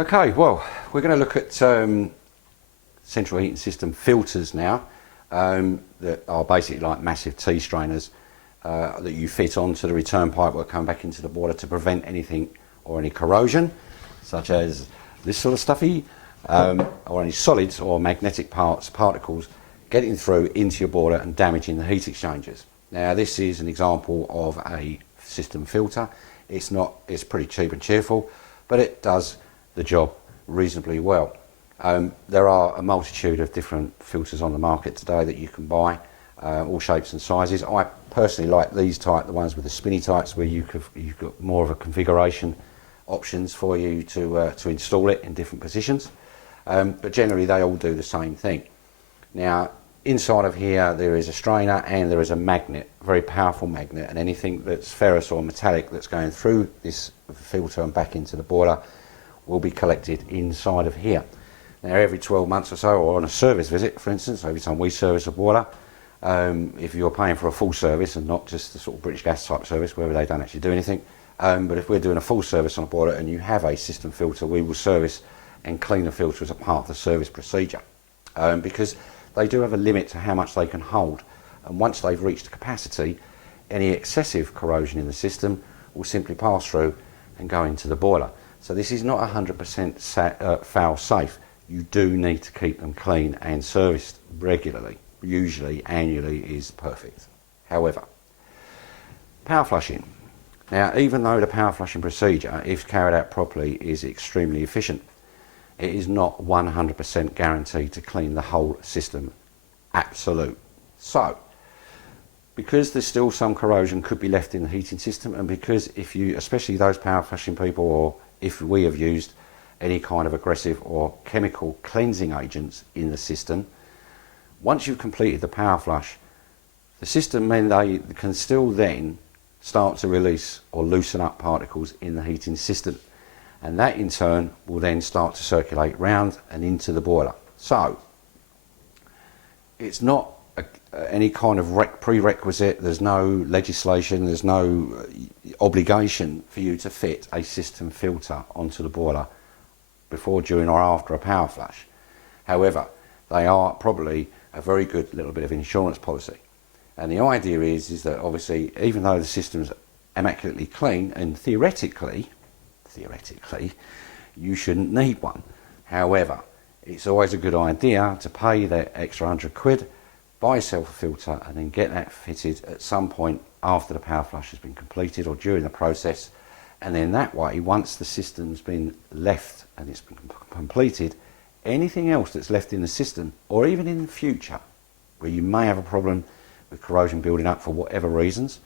Okay, well, we're going to look at central heating system filters now that are basically like massive tea strainers that you fit onto the return pipe that come back into the boiler to prevent anything or any corrosion, such as this sort of stuffy, or any solids or magnetic particles getting through into your boiler and damaging the heat exchangers. Now, this is an example of a system filter. It's pretty cheap and cheerful, but it does the job reasonably well. There are a multitude of different filters on the market today that you can buy, all shapes and sizes. I personally like these type, the ones with the spinny types, where you've got more of a configuration options for you to install it in different positions. But generally they all do the same thing. Now, inside of here there is a strainer and there is a magnet, a very powerful magnet, and anything that's ferrous or metallic that's going through this filter and back into the boiler will be collected inside of here. Now, every 12 months or so, or on a service visit, for instance, every time we service a boiler, if you're paying for a full service and not just the sort of British Gas type service where they don't actually do anything, but if we're doing a full service on a boiler and you have a system filter, we will service and clean the filter as a part of the service procedure, because they do have a limit to how much they can hold, and once they've reached the capacity, any excessive corrosion in the system will simply pass through and go into the boiler. So this is not 100% foul safe. You do need to keep them clean and serviced regularly. Usually annually is perfect. However, power flushing. Now, even though the power flushing procedure, if carried out properly, is extremely efficient, it is not 100% guaranteed to clean the whole system. Absolute. So, because there's still some corrosion could be left in the heating system, and because if you, especially those power flushing people, or if we have used any kind of aggressive or chemical cleansing agents in the system, once you've completed the power flush, the system they can still then start to release or loosen up particles in the heating system, and that in turn will then start to circulate round and into the boiler. So it's not any kind of prerequisite, there's no legislation, there's no obligation for you to fit a system filter onto the boiler before, during or after a power flush. However, they are probably a very good little bit of insurance policy. And the idea is that obviously, even though the system's immaculately clean, and theoretically, you shouldn't need one. However, it's always a good idea to pay that extra £100, buy yourself a filter, and then get that fitted at some point after the power flush has been completed or during the process. And then that way, once the system's been left and it's been completed, anything else that's left in the system, or even in the future, where you may have a problem with corrosion building up for whatever reasons,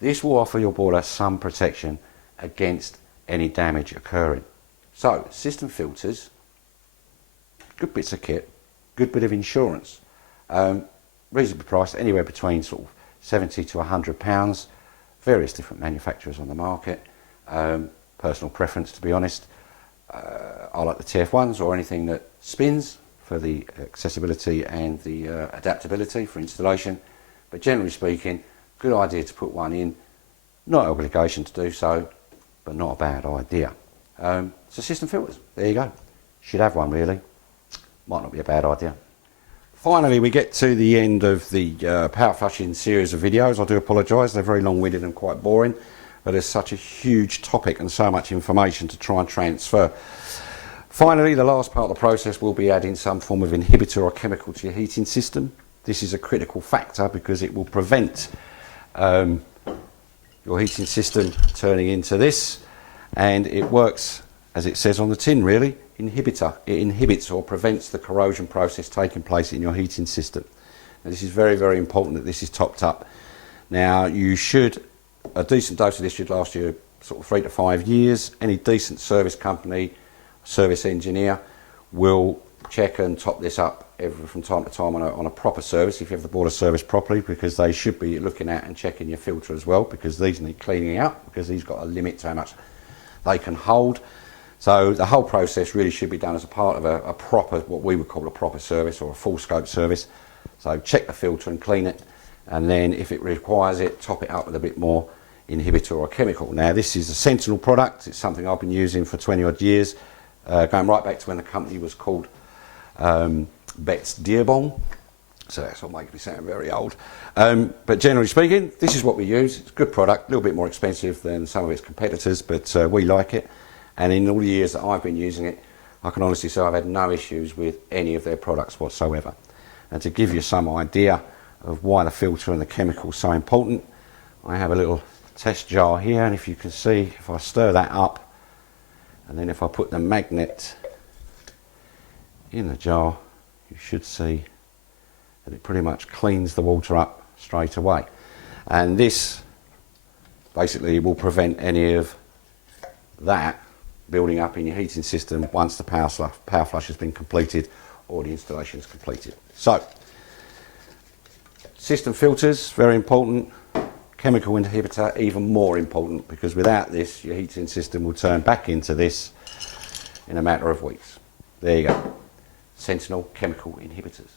this will offer your boiler some protection against any damage occurring. So, system filters, good bits of kit, good bit of insurance, reasonably priced, anywhere between sort of £70 to £100, various different manufacturers on the market. Personal preference, to be honest. I like the TF1s or anything that spins for the accessibility and the adaptability for installation, but generally speaking, good idea to put one in. Not an obligation to do so, but not a bad idea. So system filters, there you go. Should have one really. Might not be a bad idea. Finally, we get to the end of the power flushing series of videos. I do apologise, they're very long-winded and quite boring, but it's such a huge topic and so much information to try and transfer. Finally, the last part of the process will be adding some form of inhibitor or chemical to your heating system. This is a critical factor because it will prevent your heating system turning into this, and it works as it says on the tin really, inhibitor. It inhibits or prevents the corrosion process taking place in your heating system. Now, this is very, very important that this is topped up. Now, a decent dose of this should last you sort of 3 to 5 years. Any decent service company, service engineer will check and top this up from time to time on a proper service, if you have the boiler serviced properly, because they should be looking at and checking your filter as well, because these need cleaning out, because these got a limit to how much they can hold. So the whole process really should be done as a part of a proper, what we would call a proper service or a full scope service. So check the filter and clean it, and then if it requires it, top it up with a bit more inhibitor or chemical. Now, this is a Sentinel product. It's something I've been using for 20 odd years. going right back to when the company was called Betts Dearborn. So that's what makes me sound very old. But generally speaking, this is what we use. It's a good product, a little bit more expensive than some of its competitors, but we like it. And in all the years that I've been using it, I can honestly say I've had no issues with any of their products whatsoever. And to give you some idea of why the filter and the chemical is so important, I have a little test jar here, and if you can see, if I stir that up, and then if I put the magnet in the jar, you should see that it pretty much cleans the water up straight away. And this basically will prevent any of that building up in your heating system once the power flush has been completed or the installation is completed. So, system filters, very important. Chemical inhibitor, even more important, because without this, your heating system will turn back into this in a matter of weeks. There you go. Sentinel chemical inhibitors.